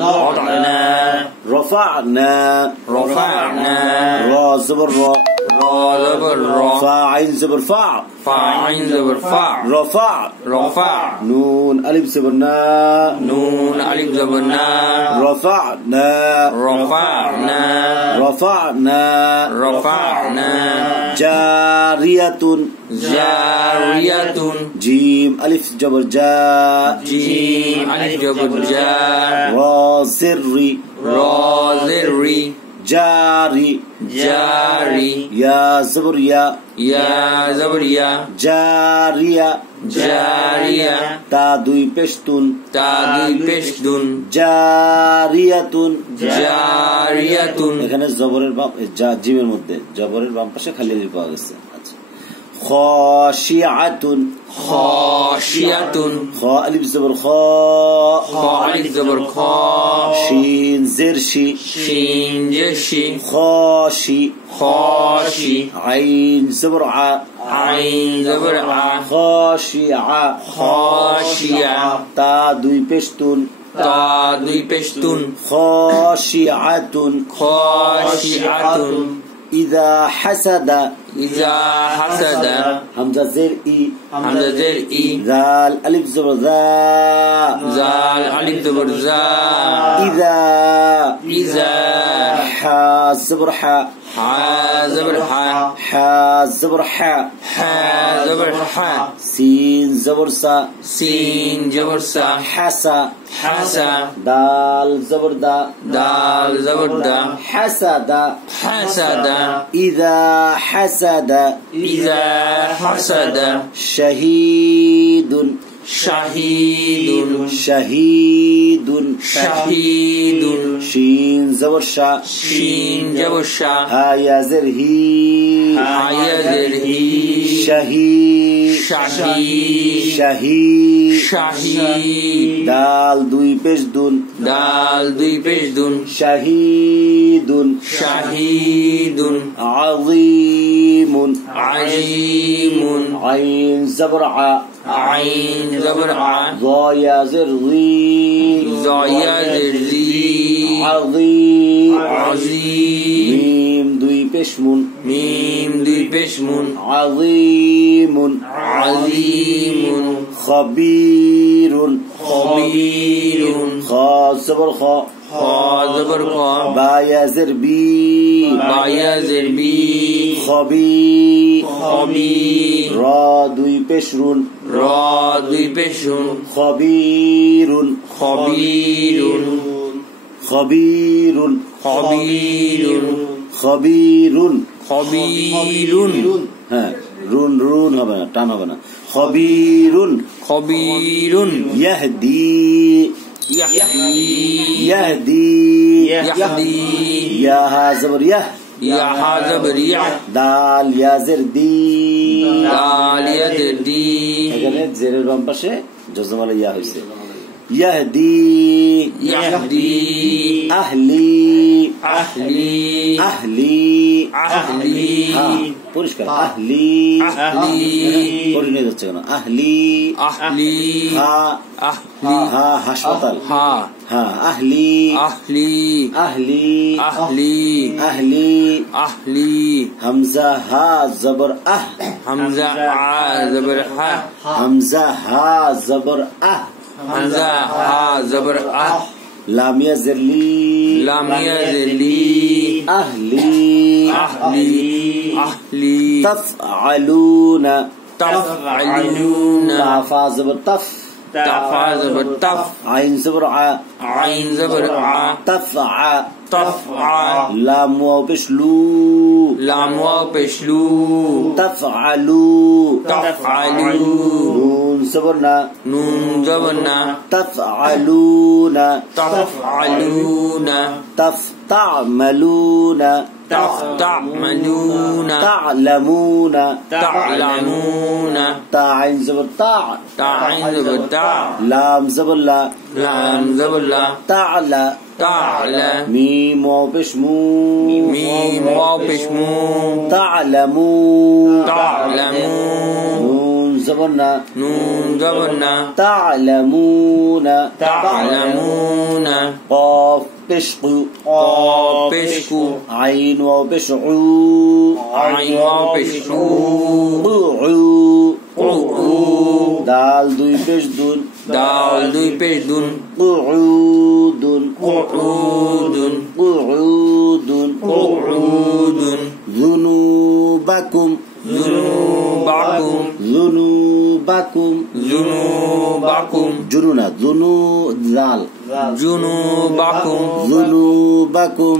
وضعنا رفعنا رفعنا را زبر را را زبر را فا عين زبر فا فا عين زبر فا رفع رفع نون ألف زبر نا نون ألف زبر نا رفعنا رفعنا رفعنا رفعنا جارية جارية جيم ألف جبر جا جيم ألف جبر جا را زري را زري جاري جاري يا زبر يا يا زبر يا جارية جارية تا দুই পেশতুন تا দুই পেশদুন জারিয়াতুন জারিয়াতুন এখানে জবরের বাম জিমের মধ্যে জবরের বাম পাশে খালি লিপ পাওয়া গেছে আচ্ছা খাশিআতুন খাশিয়াতুন খা আলিফ জবর খ খা আলিফ জবর খ শিন জের শি শিন জেরশি খাশি খাশি আইন জবর আ আইন জবর আ খাশিআ খাশিয়া তা দুই পেশতুন তা দুই পেশতুন খাশিআতুন খাশিয়াতুন إذا حسد ইজা হাসাদা همزة زير إي হামজা জের ই ذال ألف زبر ذا জাল আলিফ জবর জা إذا ইজা حا زبر حا হা জবর হা حا زبر حا হা জবর হা سين زبر سا সিন জবর সা حسا হাসা دال زبر دا দাল জবর দা حسد হাসাদা إذا حسد ইজা হাসাদা شهيد শাহিদুন شهيد শাহিদুন شين زبر شا শিন জবর শা ها يا زر هي হায়া জের হি شهيد শাহিদ شهيد শাহিদ دال দুই পেশ দুন দাল দুই পেশদুন شهيد শাহিদুন عظيم আজিমুন عين زبر ع আইন জবর আ ضا يا زر ضي জয়া জের জি عظيم আজিম ميم দুই পেশ মুন মিম দুই পেশমুন عظيم আজিমুন خبير খবীরুন خا زبر خا খা জবর খ با يا زر بي বায়া জের বি خبير খবীর را দুই পেশ রুন র দুই পেশুন خبير খবীরুন خبير খবীরুন خبير খবীরুন হ্যাঁ রুন রুন হবে না টান হবে না خبير খবীরুন يهدي ইয়াহদি يهدي ইয়াহদি يا ها زبر يه ইয়াহা জবর ইয়া দাল ইয়া জের দি দাল ইয়া জের দি এখানে জেরের বাম পাশে জজমালা ইয়া হয়েছে ইয়াহদি ইয়াহদি আহলি আহলি আহলি আহলি হ্যাঁ পরিষ্কার আহলি আহলি করে নিয়ে যাচ্ছে কেন আহলি আহলি হা আহলি হা হাসপাতাল হা হ্যাঁ আহলি আহলি আহলি আহলি আহলি আহলি হামজা হা জবর আহ হামজা আ জবর হা হামজা হা জবর আহ হামজা হা জবর আহ লামিয়া জেরলি লামিয়া জেলি আহলি আহলি আহলি তাফআলুনা তাফআলুনা তাফা জবর তাফ তাফা জবর তাফ আইন জবর আ আইন জবর আ তাফআ তাফআ লাম ওয়াও পেশ লু লাম ওয়াও পেশ লু তাফআলু তাফআলু নুন জবর না নুন জবর না তাফআলুনা তাফআলুনা তাফতা'মালুনা تعملون تعلمون تعلمون تا عين زبر تا تعين زبر تع لام زبر لا لام زبر لا تعلى تعلى ميم واو بش مو ميم واو بش مو تعلمون تعلمون نون زبرنا نون زبرنا تعلمون تعلمون قاف পেশ কু قاف পেশ কু আইন ওয়াও পেশ উ আইন ওয়াও পেশ উ উ উ দাল দুই পেশ দুন দাল দুই পেশ দুন কুউদুন কুউদুন কুউদুন কুউদুন যুনুবাকুম যুনুবাকুম যুনুবাকুম যুনুবাকুম জুনুনা জুনু জাল যুনুবাকুম যুনুবাকুম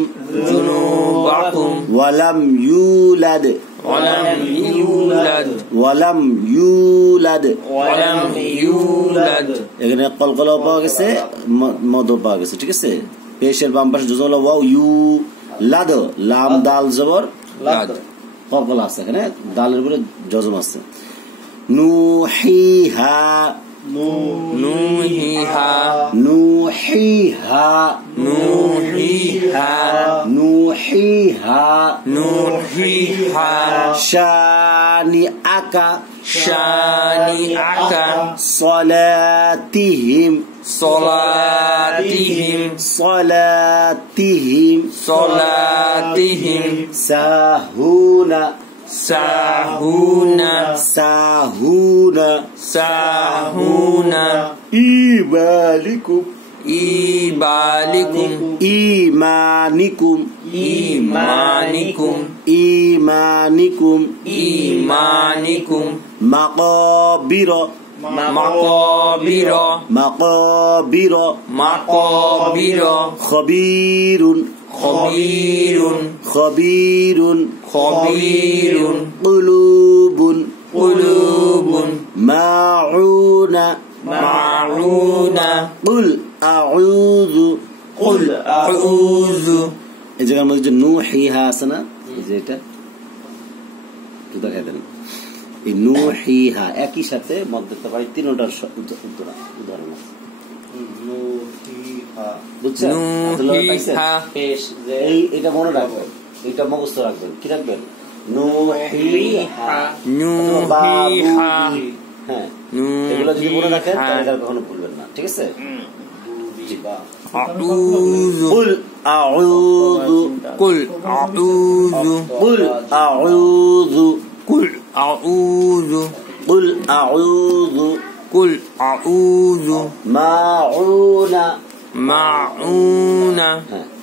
যুনুবাকুম ওয়ালাম ইউলাদ ওয়ালাম ইউলাদ ওয়ালাম ইউলাদ ওয়ালাম ইউলাদ এখানে কলকলা পাওয়া গেছে মদ পাওয়া গেছে ঠিক আছে পেশের বাম পাশে জজম ওয়াও ইউ লাদ লাম দাল জবর লাদ কলকলা আছে এখানে দালের উপরে জজম আছে নুহিহা নুহিহা নুহিহা নুহিহা নুহিহা নুহিহা শানি আকা শানিআকা صلاتهم صلاتهم صلاتهم صلاتهم ساهون ساهون ساهون ساهون إيمانكم إيبالكم إيمانكم إيمانكم إيمانكم إيمانكم مقابر مقابر مقابر مقابر خبير خبير خبير خبير قلوب قلوب ماعون معون قل أعوذ قل أعوذ এই জায়গার মধ্যে যে নুহিহা আছে না এই যে এটা তো দেখাই দেন এই নুহিহা একই সাথে মধ্যে পারি তিনটার উদাহরণ আছে বুঝছেন নুহিহা এই এটা মনে রাখবেন এটা মুখস্থ রাখবেন কি রাখবেন নুহিহা নুহিহা হ্যাঁ এগুলো যদি মনে রাখেন তাহলে আর কখনো ভুলবেন না ঠিক আছে أعوذ قل أعوذ قل أعوذ قل أعوذ قل أعوذ قل أعوذ قل أعوذ ماعون معون হ্যাঁ